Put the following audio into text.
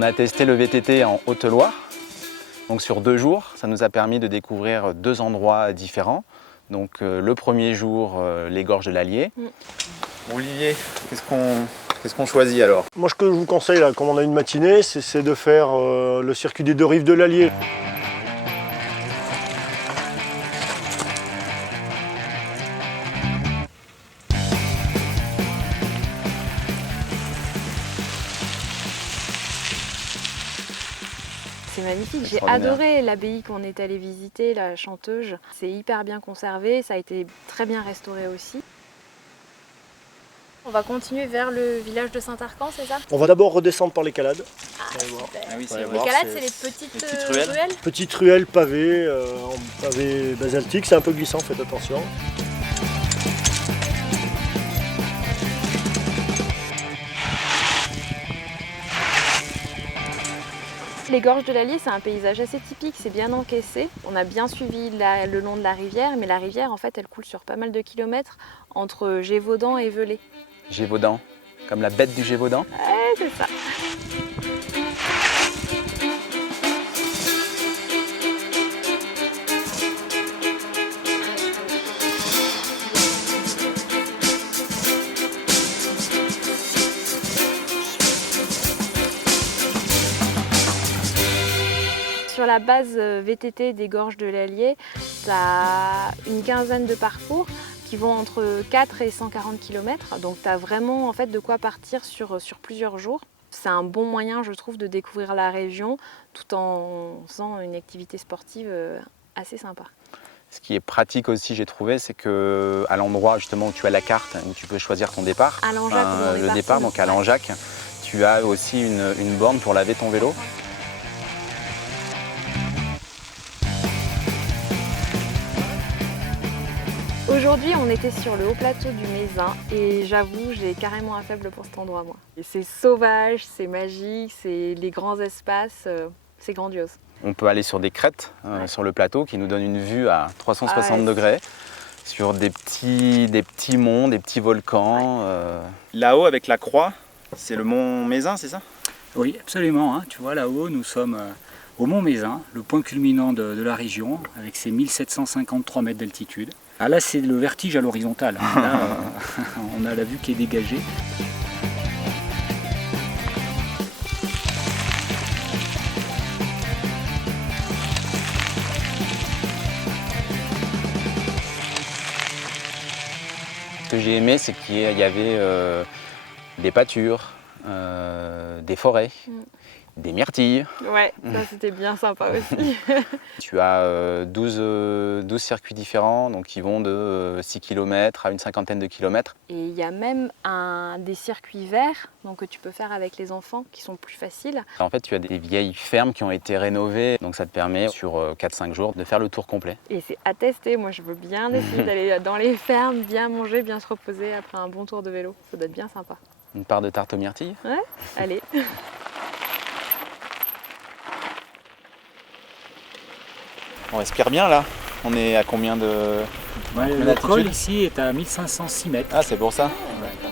On a testé le VTT en Haute-Loire. Donc sur 2 jours, ça nous a permis de découvrir 2 endroits différents. Donc le premier jour, les gorges de l'Allier. Olivier, qu'est-ce qu'on choisit alors? Moi, ce que je vous conseille, là, comme on a une matinée, c'est de faire le circuit des 2 rives de l'Allier. C'est magnifique, j'ai Extraordinaire. adoré l'abbaye qu'on est allé visiter, la Chanteuge. C'est hyper bien conservé, ça a été très bien restauré aussi. On va continuer vers le village de Saint-Arcan, c'est ça? On va d'abord redescendre par les Calades. Ah oui, Ouais, c'est voir. Les calades, c'est les petites ruelles. Petite ruelle pavée, en pavé basaltique, c'est un peu glissant, faites attention. Les gorges de l'Allier, c'est un paysage assez typique, c'est bien encaissé. On a bien suivi le long de la rivière, mais la rivière, en fait, elle coule sur pas mal de kilomètres entre Gévaudan et Velay. Gévaudan, comme la bête du Gévaudan. Ouais, c'est ça. Sur la base VTT des gorges de l'Allier, tu as une quinzaine de parcours qui vont entre 4 et 140 km. Donc tu as vraiment en fait, de quoi partir sur plusieurs jours. C'est un bon moyen, je trouve, de découvrir la région tout en faisant une activité sportive assez sympa. Ce qui est pratique aussi, j'ai trouvé, c'est qu'à l'endroit justement où tu as la carte, où tu peux choisir ton départ, À Langeac, où on est le parti, départ, donc à ouais. Langeac, tu as aussi une borne pour laver ton vélo. Aujourd'hui, on était sur le haut plateau du Mézin et j'avoue, j'ai carrément un faible pour cet endroit, moi. Et c'est sauvage, c'est magique, c'est les grands espaces, c'est grandiose. On peut aller sur des crêtes sur le plateau qui nous donnent une vue à 360 ouais. degrés sur des petits monts, des petits volcans. Là-haut avec la croix, c'est le mont Mézin, c'est ça? Oui, absolument. Hein. Tu vois, là-haut, nous sommes au mont Mézin, le point culminant de la région, avec ses 1753 mètres d'altitude. Ah, là, c'est le vertige à l'horizontale. Là, on a la vue qui est dégagée. Ce que j'ai aimé, c'est qu'il y avait des pâtures, des forêts, des myrtilles. Ouais, ça c'était bien sympa aussi. Tu as 12 circuits différents, donc qui vont de 6 km à une cinquantaine de kilomètres. Et il y a même des circuits verts donc, que tu peux faire avec les enfants qui sont plus faciles. En fait, tu as des vieilles fermes qui ont été rénovées, donc ça te permet sur 4-5 jours de faire le tour complet. Et c'est à tester, moi je veux bien essayer d'aller dans les fermes, bien manger, bien se reposer après un bon tour de vélo. Ça doit être bien sympa. Une part de tarte aux myrtilles. Ouais, allez. On respire bien là. On est à combien de... Ouais, combien le d'altitude? col ici est à 1506 mètres. Ah, c'est pour ça. Ouais.